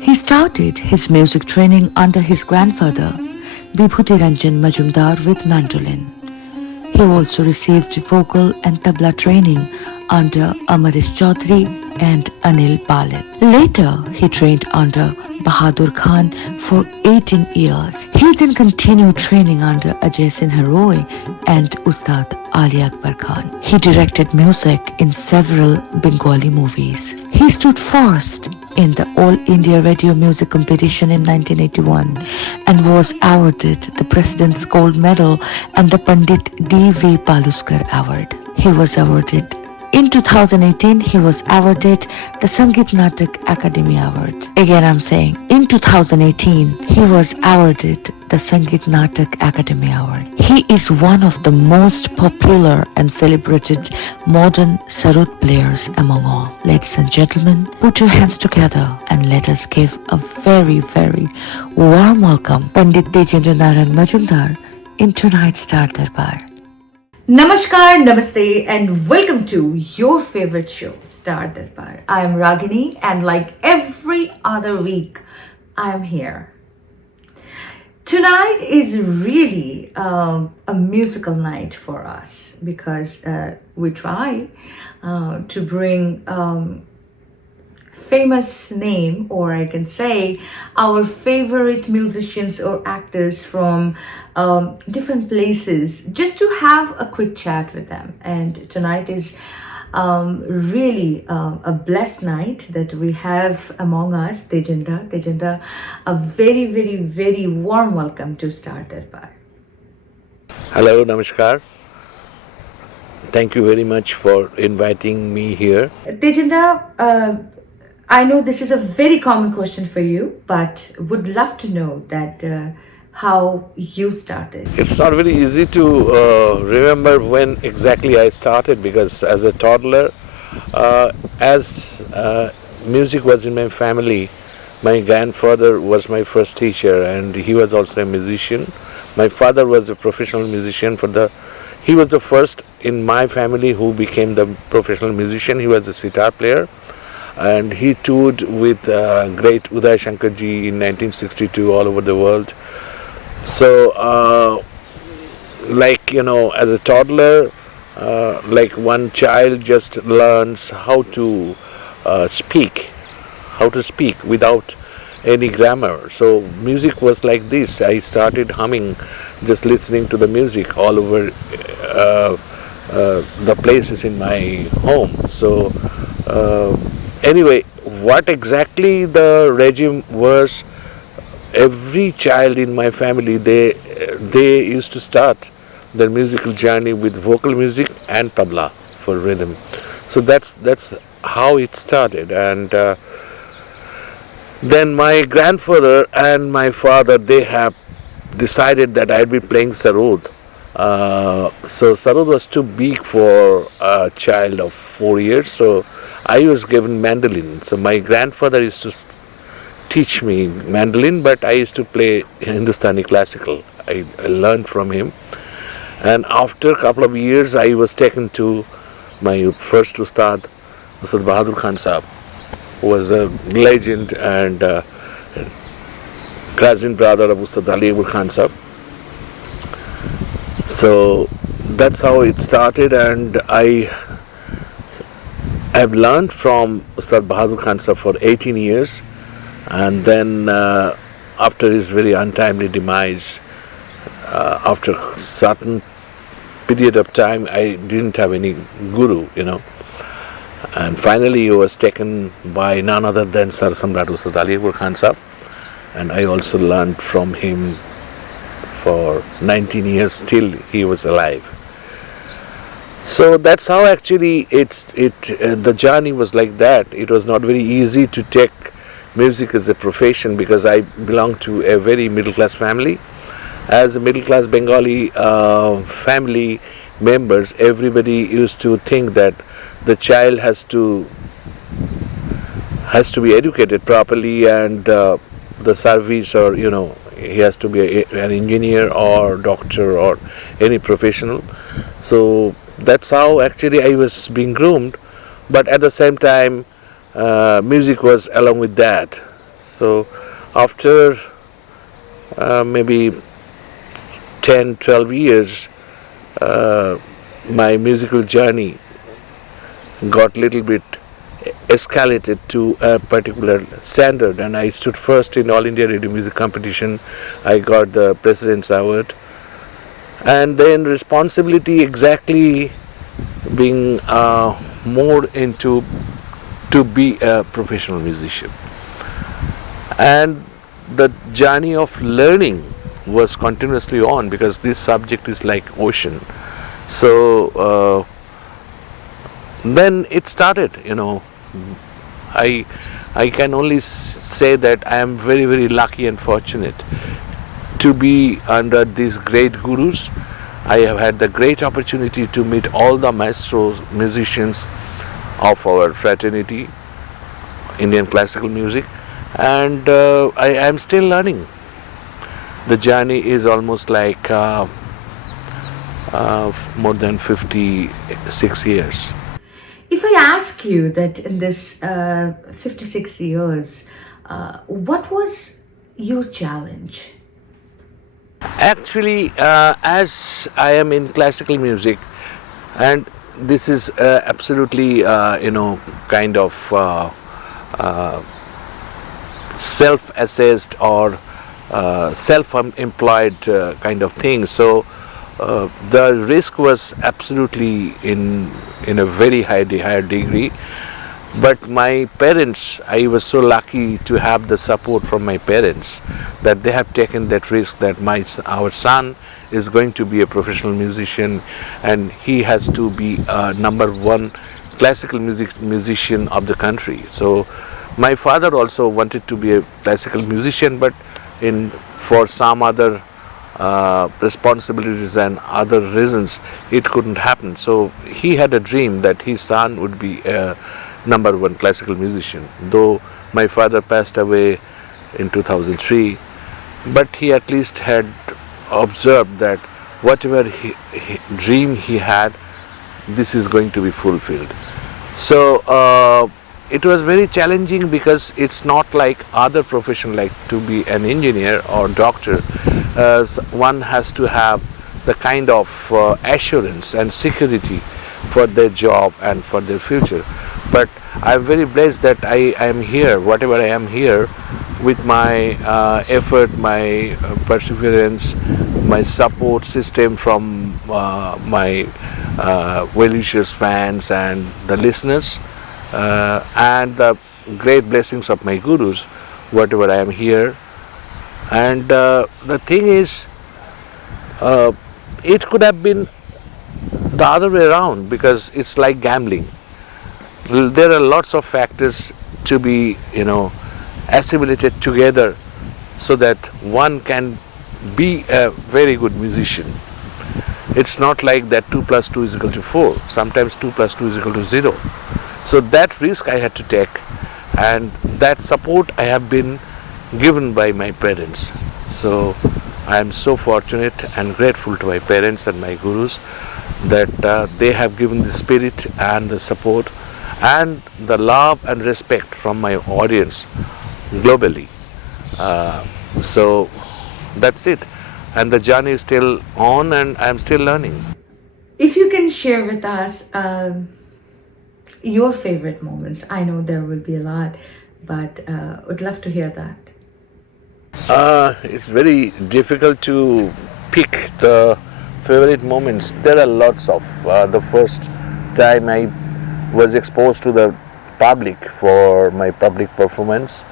He started his music training under his grandfather, Vibhuti Ranjan Majumdar with mandolin. He also received vocal and tabla training under Amarish Chaudhary and Anil Palit. Later, he trained under Bahadur Khan for 18 years. He then continued training under Ajay Sinha Roy and Ustad Ali Akbar Khan. He directed music in several Bengali movies. He stood first in the All India Radio Music Competition in 1981 and was awarded the President's Gold Medal and the Pandit D.V. Paluskar Award. He was awarded in 2018, he was awarded the Sangeet Natak Academy Award. Again, I'm saying, in 2018, he was awarded the Sangeet Natak Academy Award. He is one of the most popular and celebrated modern sarod players among all. Ladies and gentlemen, put your hands together and let us give a very, very warm welcome Pandit Tejendra Narayan Majumdar in tonight's Star Darbar. Namaskar, Namaste, and welcome to your favorite show, Star Darbar. I am Raagiiniis, and like every other week, I am here. Tonight is really a musical night for us because we try to bring famous name, or I can say our favorite musicians or actors from different places, just to have a quick chat with them. And tonight is really a blessed night that we have among us Tejendra. Tejendra, a very, very, very warm welcome to Star Darbar. Hello, namaskar. Thank you very much for inviting me here. Tejendra, I know this is a very common question for you, but would love to know that how you started. It's not very easy to remember when exactly I started, because as a toddler, as music was in my family, my grandfather was my first teacher and he was also a musician. My father was a professional musician he was the first in my family who became the professional musician. He was a sitar player. And he toured with great Uday Shankar ji in 1962 all over the world. So, as a toddler, like one child just learns how to speak without any grammar. So music was like this. I started humming, just listening to the music all over the places in my home. So. Anyway, what exactly the regime was, every child in my family, they used to start their musical journey with vocal music and tabla for rhythm. So that's how it started. And then my grandfather and my father, they have decided that I'd be playing sarod. So sarod was too big for a child of 4 years. So I was given mandolin. So my grandfather used to teach me mandolin, but I used to play Hindustani classical. I learned from him. And after a couple of years, I was taken to my first Ustad Bahadur Khan Sahab, who was a legend and cousin brother of Ustad Ali Akbar Khan Sahab. So that's how it started, and I have learned from Ustad Bahadur Khan Sahab for 18 years, and then after his very untimely demise, after a certain period of time, I didn't have any guru, and finally he was taken by none other than Sar Samrat Ustad Ali Akbar Khan Sahab, and I also learned from him for 19 years till he was alive. So that's how actually the journey was like that. It was not very easy to take music as a profession because I belong to a very middle class family. As a middle class Bengali family members, everybody used to think that the child has to be educated properly, and the service, or he has to be an engineer or doctor or any professional. So that's how actually I was being groomed, but at the same time music was along with that. So after maybe 10, 12 years, my musical journey got little bit escalated to a particular standard, and I stood first in All India Radio Music Competition. I got the President's Award, and then responsibility exactly being more into to be a professional musician, and the journey of learning was continuously on because this subject is like ocean. So then it started, I can only say that I am very, very lucky and fortunate to be under these great gurus. I have had the great opportunity to meet all the maestros, musicians of our fraternity, Indian classical music, and I am still learning. The journey is almost like more than 56 years. If I ask you that in this 56 years, what was your challenge? Actually, as I am in classical music, and this is absolutely, kind of self-assessed or self-employed kind of thing. So the risk was absolutely in a very higher degree. But my parents, I was so lucky to have the support from my parents that they have taken that risk that our son is going to be a professional musician, and he has to be number one classical musician of the country. So my father also wanted to be a classical musician, but for some other responsibilities and other reasons it couldn't happen. So he had a dream that his son would be a number one classical musician, though my father passed away in 2003, but he at least had observed that whatever dream he had, this is going to be fulfilled. So it was very challenging because it's not like other profession, like to be an engineer or doctor. One has to have the kind of assurance and security for their job and for their future. But I'm very blessed that I am here, whatever I am here, with my effort, my perseverance, my support system from my well-wishers, fans and the listeners, and the great blessings of my gurus, whatever I am here. And the thing is, it could have been the other way around, because it's like gambling. There are lots of factors to be, assimilated together so that one can be a very good musician. It's not like that 2 plus 2 is equal to 4. Sometimes 2 plus 2 is equal to 0. So that risk I had to take, and that support I have been given by my parents. So I am so fortunate and grateful to my parents and my gurus that they have given the spirit and the support and the love and respect from my audience globally. So that's it. And the journey is still on, and I'm still learning. If you can share with us your favorite moments, I know there will be a lot, but would love to hear that. It's very difficult to pick the favorite moments. There are lots of. The first time I was exposed to the public for my public performance,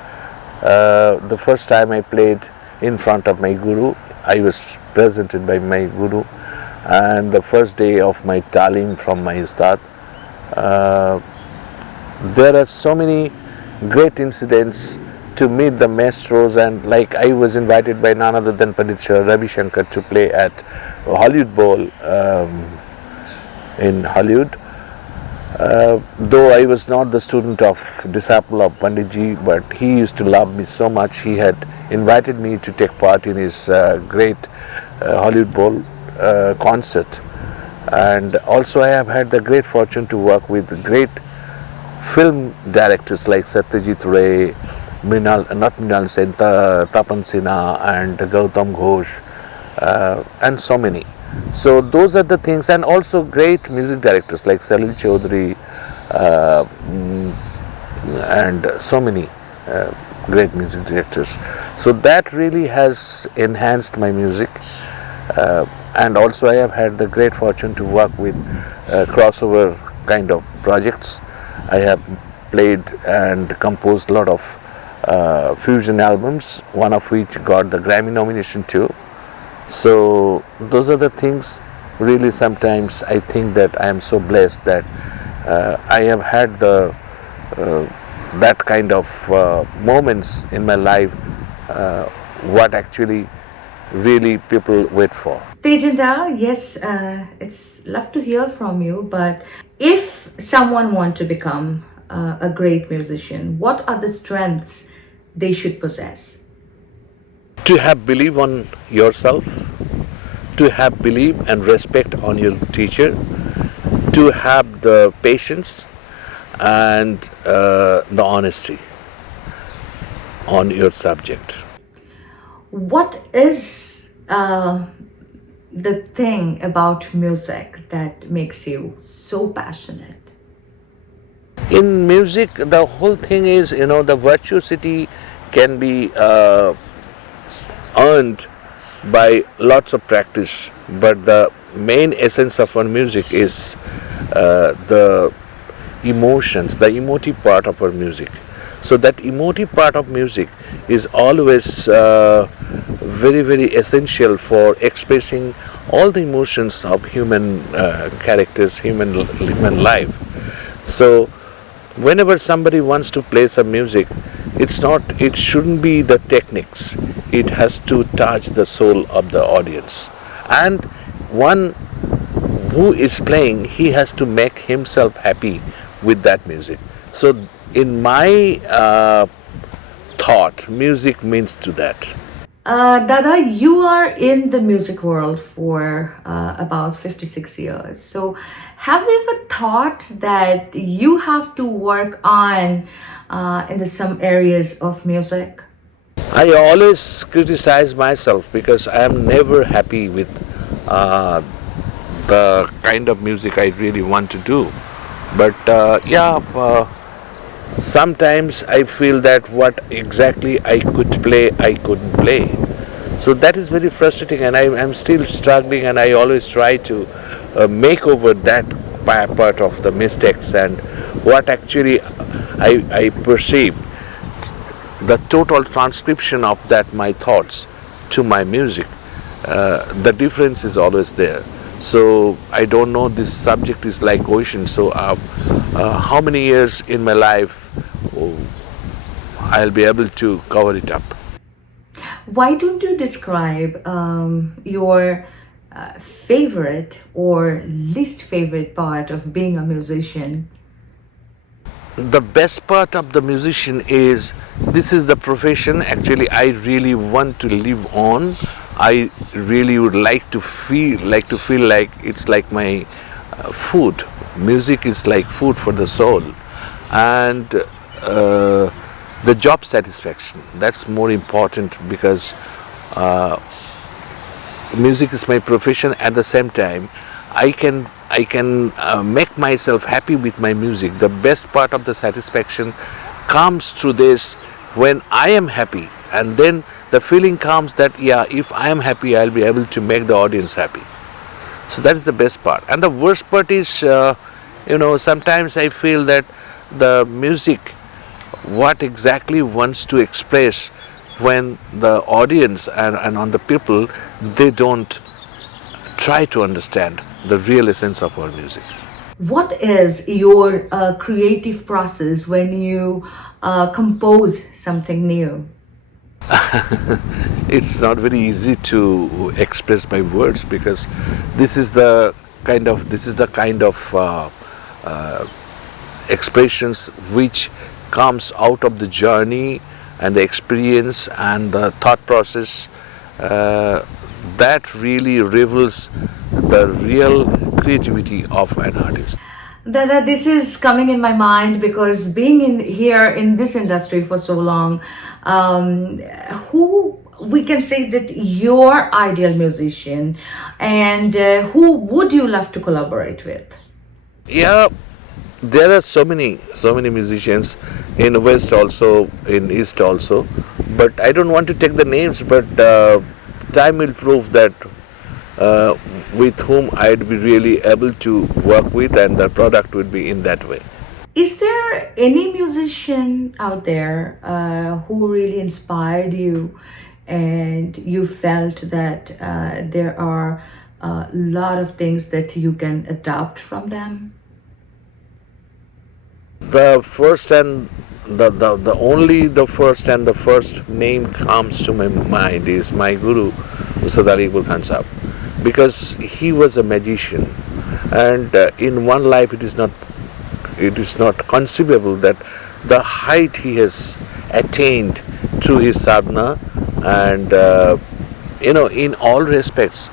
the first time I played in front of my guru, I was presented by my guru, and the first day of my talim from my ustad. There are so many great incidents to meet the maestros, and like I was invited by none other than Pandit Ravi Shankar to play at Hollywood Bowl in Hollywood. Though I was not the student of disciple of Panditji, but he used to love me so much. He had invited me to take part in his great Hollywood Bowl concert. And also I have had the great fortune to work with great film directors like Satyajit Ray, not Mrinal Sen, Tapan Sinha and Gautam Ghosh, and so many. So those are the things, and also great music directors like Salil Chaudhary, and so many great music directors. So that really has enhanced my music, and also I have had the great fortune to work with crossover kind of projects. I have played and composed a lot of fusion albums, one of which got the Grammy nomination too. So those are the things. Really, sometimes I think that I am so blessed that I have had the that kind of moments in my life, what actually really people wait for. Tejendra, yes, it's love to hear from you, but if someone want to become a great musician, what are the strengths they should possess? To have belief on yourself, to have belief and respect on your teacher, to have the patience and the honesty on your subject. What is the thing about music that makes you so passionate? In music, the whole thing is, the virtuosity can be earned by lots of practice, but the main essence of our music is the emotions, the emotive part of our music. So that emotive part of music is always very, very essential for expressing all the emotions of human characters, human life. So whenever somebody wants to play some music, it shouldn't be the techniques. It has to touch the soul of the audience. And one who is playing, he has to make himself happy with that music. So in my thought, music means to that. Dada, you are in the music world for about 56 years. So, have you ever thought that you have to work on in some areas of music? I always criticize myself because I am never happy with the kind of music I really want to do. But sometimes I feel that what exactly I could play, I couldn't play. So that is very frustrating, and I'm still struggling, and I always try to make over that part of the mistakes and what actually I perceive, the total transcription of that my thoughts to my music. The difference is always there. So I don't know, this subject is like ocean. So how many years in my life I'll be able to cover it up? Why don't you describe your favorite or least favorite part of being a musician? The best part of the musician is, this is the profession actually I really want to live on. I really would like to feel like it's like my food. Music is like food for the soul, and the job satisfaction, that's more important, because music is my profession. At the same time, I can make myself happy with my music. The best part of the satisfaction comes through this, when I am happy, and then the feeling comes that if I am happy, I'll be able to make the audience happy. So that is the best part. And the worst part is, sometimes I feel that the music, what exactly wants to express, when the audience and on the people, they don't try to understand the real essence of our music. What is your creative process when you compose something new? It's not very easy to express by words, because this is the kind of expressions which comes out of the journey and the experience and the thought process, that really reveals the real creativity of an artist. That this is coming in my mind because being in here in this industry for so long, um, who we can say that your ideal musician, and who would you love to collaborate with? Yeah, there are so many musicians in West also, in East also, but I don't want to take the names. But time will prove that uh, with whom I'd be really able to work with, and the product would be in that way. Is there any musician out there who really inspired you and you felt that there are a lot of things that you can adopt from them? The first and the only the first and the first name comes to my mind is my guru, Ustad Ali Khan Sahab, because he was a magician, and in one life it is not conceivable that the height he has attained through his sadhana, and in all respects,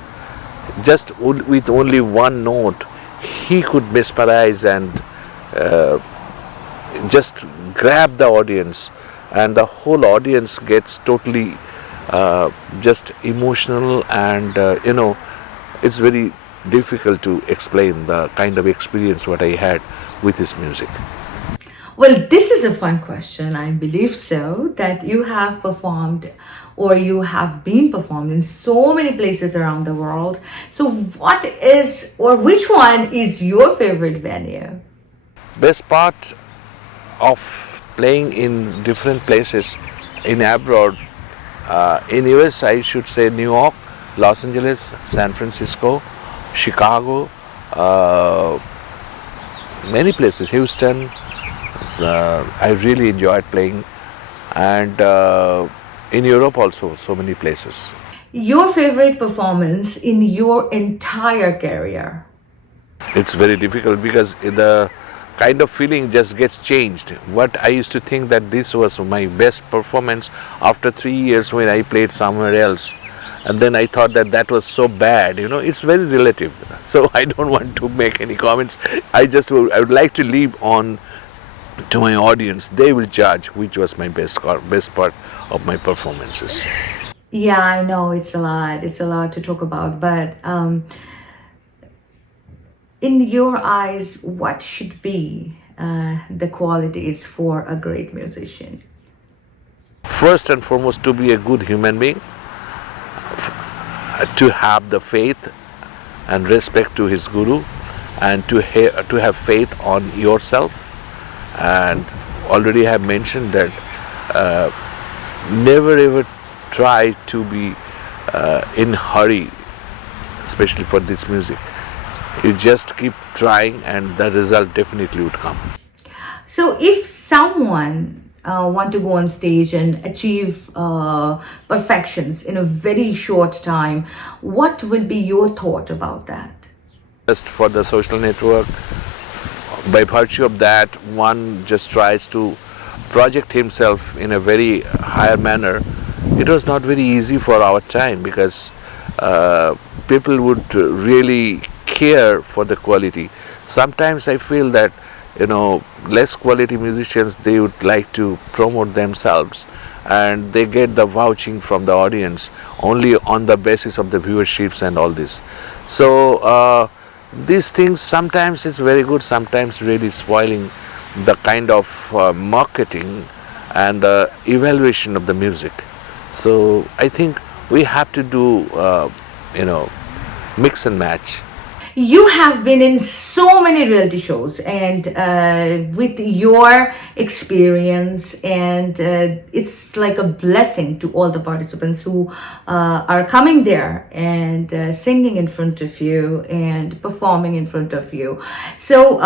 just with only one note, he could mesmerize and just grab the audience, and the whole audience gets totally just emotional, and it's very difficult to explain the kind of experience what I had with his music. Well, this is a fun question. I believe so that you have performed or you have been performed in so many places around the world. So, what is or which one is your favorite venue? Best part of playing in different places in abroad, in US I should say New York, Los Angeles, San Francisco, Chicago, uh, many places, Houston. I really enjoyed playing, and in Europe also, so many places. Your favorite performance in your entire career? It's very difficult because the kind of feeling just gets changed. What I used to think that this was my best performance, after 3 years when I played somewhere else, and then I thought that that was so bad. It's very relative. So I don't want to make any comments. I would like to leave on to my audience. They will judge which was my best part of my performances. Yeah, I know it's a lot. It's a lot to talk about, but in your eyes, what should be the qualities for a great musician? First and foremost, to be a good human being, to have the faith and respect to his guru, and to have faith on yourself. And already I have mentioned that never ever try to be in hurry, especially for this music. You just keep trying, and the result definitely would come. So, if someone want to go on stage and achieve perfections in a very short time, what will be your thought about that? Just for the social network, by virtue of that, one just tries to project himself in a very higher manner. It was not very easy for our time because people would really care for the quality. Sometimes I feel that less quality musicians, they would like to promote themselves, and they get the vouching from the audience only on the basis of the viewerships and all this. So these things sometimes is very good, sometimes really spoiling the kind of marketing and the evaluation of the music. So I think we have to do mix and match. You have been in so many reality shows, and with your experience, and it's like a blessing to all the participants who are coming there and singing in front of you and performing in front of you. So,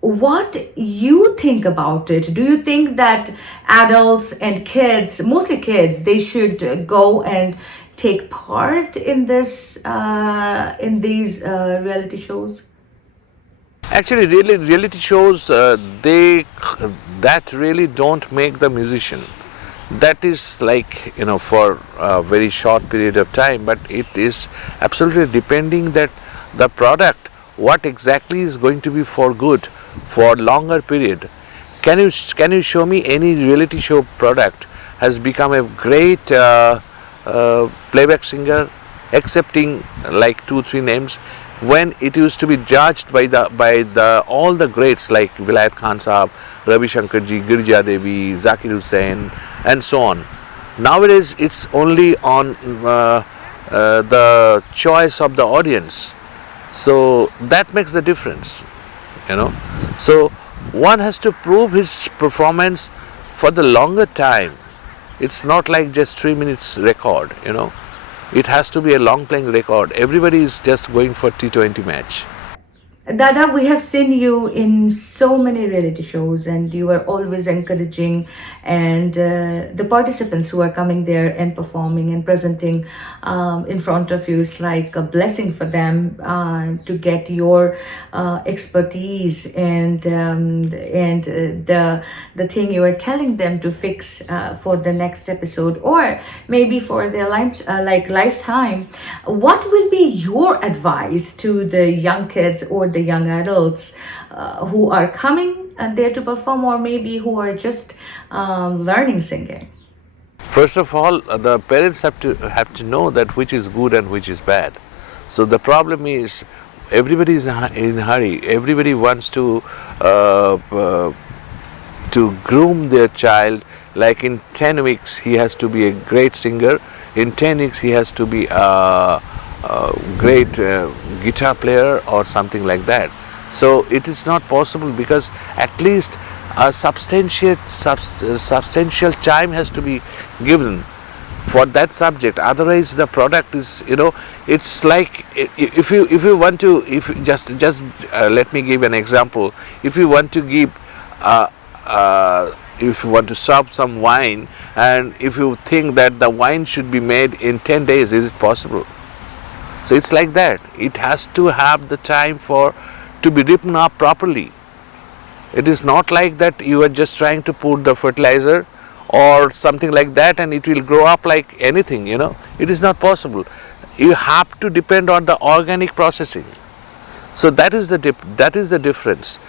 what you think about it? Do you think that adults and kids, mostly kids, they should go and take part in in these reality shows? Actually, really, reality shows, they that really don't make the musician. That is like for a very short period of time, but it is absolutely depending that the product what exactly is going to be for good for longer period. Can you show me any reality show product has become a great playback singer, excepting like 2-3 names, when it used to be judged by the all the greats like Vilayat Khan Sahab, Ravi Shankar ji, Girija Devi, Zakir Hussain, and so on. Nowadays, it's only on the choice of the audience. So that makes the difference, you know. So one has to prove his performance for the longer time. It's not like just 3 minutes record, you know. It has to be a long playing record. Everybody is just going for T20 match. Dada, we have seen you in so many reality shows, and you are always encouraging, and the participants who are coming there and performing and presenting in front of you is like a blessing for them to get your expertise and the thing you are telling them to fix for the next episode, or maybe for their lifetime. What will be your advice to the young kids or the young adults who are coming there to perform, or maybe who are just learning singing? First of all, the parents have to know that which is good and which is bad. So the problem is everybody is in a hurry. Everybody wants to groom their child. Like in 10 weeks he has to be a great singer. In 10 weeks he has to be a great guitar player or something like that. So it is not possible, because at least a substantial time has to be given for that subject. Otherwise the product is, you know, it's like if you want to, if you just let me give an example. If you want to give if you want to serve some wine, and if you think that the wine should be made in 10 days, is it possible? So it's like that. It has to have the time to be written up properly. It is not like that you are just trying to put the fertilizer or something like that and it will grow up like anything, you know. It is not possible. You have to depend on the organic processing. So that is the difference.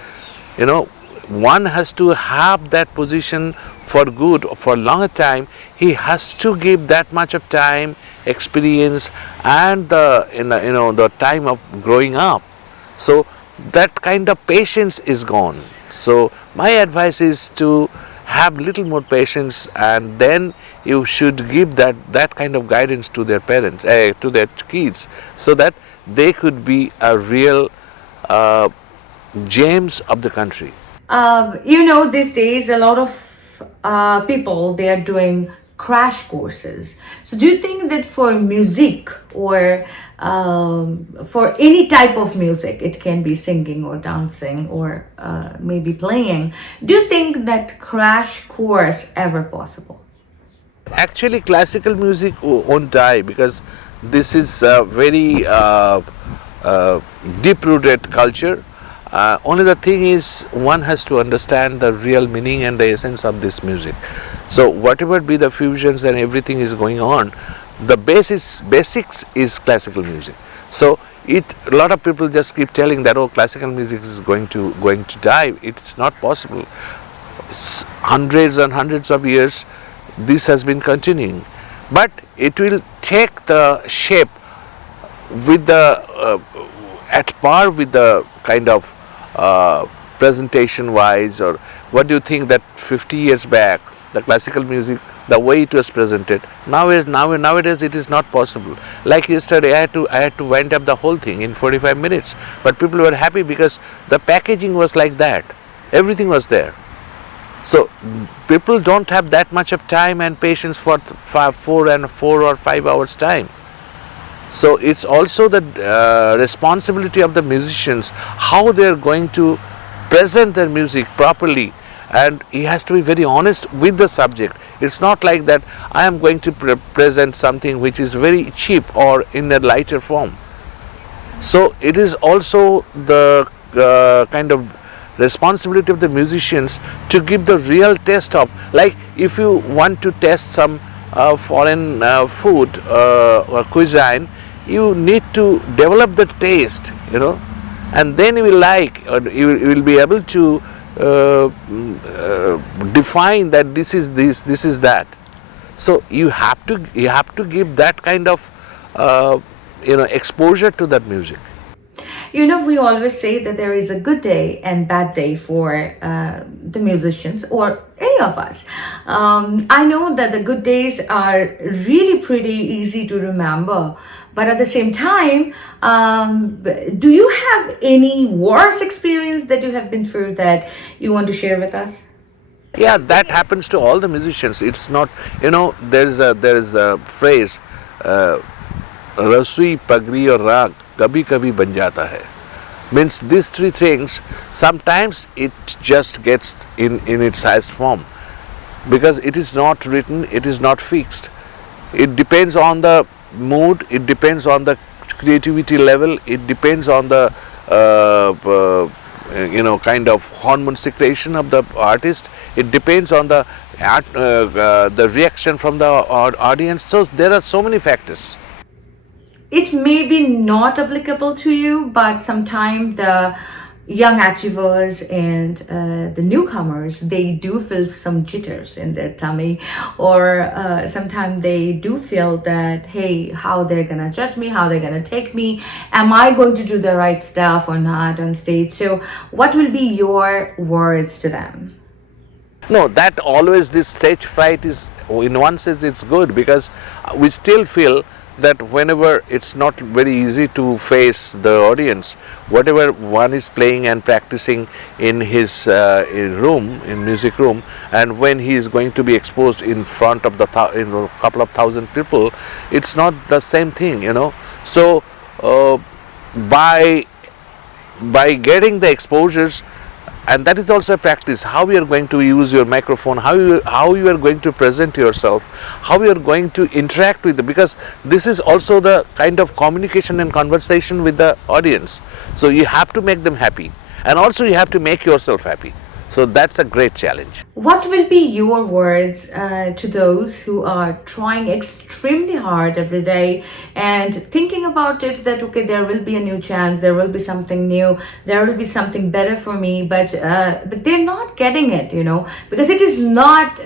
You know, one has to have that position for good, for longer time. He has to give that much of time, experience, and the time of growing up. So that kind of patience is gone. So my advice is to have little more patience, and then you should give that kind of guidance to their parents, to their kids, so that they could be a real gems of the country. These days a lot of people, they are doing crash courses. So do you think that for music, or for any type of music, it can be singing or dancing or maybe playing, do you think that crash course ever possible? Actually, classical music won't die, because this is a very deep-rooted culture. Only the thing is, one has to understand the real meaning and the essence of this music. So whatever be the fusions and everything is going on, the basics is classical music. So a lot of people just keep telling that, oh, classical music is going to die. It's not possible. Hundreds and hundreds of years this has been continuing, but it will take the shape with the at par with the kind of presentation wise. Or what do you think that 50 years back the classical music, the way it was presented, nowadays it is not possible. Like yesterday I had to wind up the whole thing in 45 minutes, but people were happy because the packaging was like that, everything was there. So people don't have that much of time and patience for 4 or 5 hours time. So it's also the responsibility of the musicians how they are going to present their music properly, and he has to be very honest with the subject. It's not like that I am going to present something which is very cheap or in a lighter form. So it is also the kind of responsibility of the musicians to give the real taste of, like if you want to test some foreign food or cuisine, you need to develop the taste, and then you will like, or you will be able to define that this is this, this is that. So you have to give that kind of exposure to that music. You know, we always say that there is a good day and bad day for the musicians or any of us. I know that the good days are really pretty easy to remember, but at the same time, do you have any worse experience that you have been through that you want to share with us? Yeah, that happens to all the musicians. It's not, there is a phrase, रसोई पगड़ी और राग कभी कभी बन जाता है. Means these three things, sometimes it just gets in its highest form, because it is not written, it is not fixed. It depends on the mood, it depends on the creativity level, it depends on the kind of hormone secretion of the artist, it depends on the reaction from the audience. So there are so many factors. It may be not applicable to you, but sometimes the young achievers and the newcomers, they do feel some jitters in their tummy, or sometimes they do feel that, hey, how they're gonna judge me, how they're gonna take me, am I going to do the right stuff or not on stage? So what will be your words to them? No, that always, this stage fright is, in one sense it's good, because we still feel that whenever it's not very easy to face the audience, whatever one is playing and practicing in his in music room, and when he is going to be exposed in front of the couple of thousand people, it's not the same thing, So by getting the exposures, and that is also a practice, how you are going to use your microphone, how you are going to present yourself, how you are going to interact with them, because this is also the kind of communication and conversation with the audience. So you have to make them happy, and also you have to make yourself happy. So that's a great challenge. What will be your words to those who are trying extremely hard every day and thinking about it that, okay, there will be a new chance, there will be something new, there will be something better for me, but they're not getting it, because it is not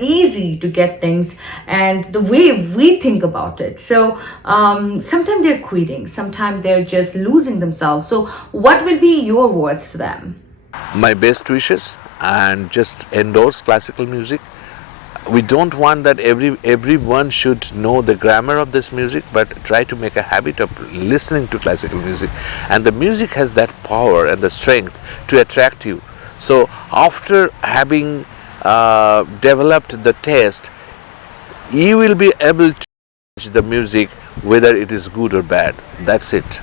easy to get things and the way we think about it. So sometimes they're quitting, sometimes they're just losing themselves. So what will be your words to them? My best wishes, and just endorse classical music. We don't want that everyone should know the grammar of this music, but try to make a habit of listening to classical music, and the music has that power and the strength to attract you. So after having developed the taste, you will be able to judge the music whether it is good or bad. That's it.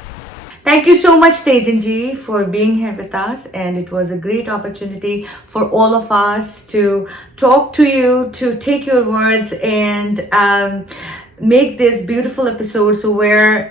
Thank you so much, Tejendra, for being here with us, and it was a great opportunity for all of us to talk to you, to take your words and make this beautiful episode so where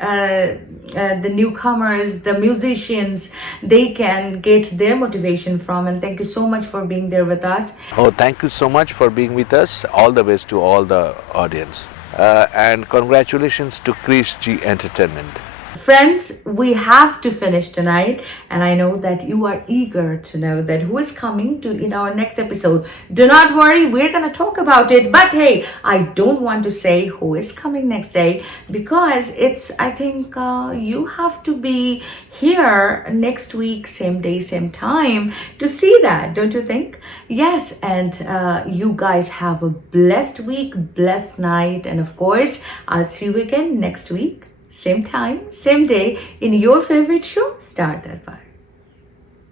the newcomers, the musicians, they can get their motivation from. And thank you so much for being there with us. Oh, thank you so much for being with us. All the best to all the audience, and congratulations to Krish G Entertainment. Friends, we have to finish tonight, and I know that you are eager to know that who is coming to in our next episode. Do not worry, we're gonna talk about it, but hey, I don't want to say who is coming next day, because I think you have to be here next week, same day, same time, to see that, don't you think? Yes, and you guys have a blessed week, blessed night, and of course, I'll see you again next week. Same time, same day, in your favorite show, Star Darbar.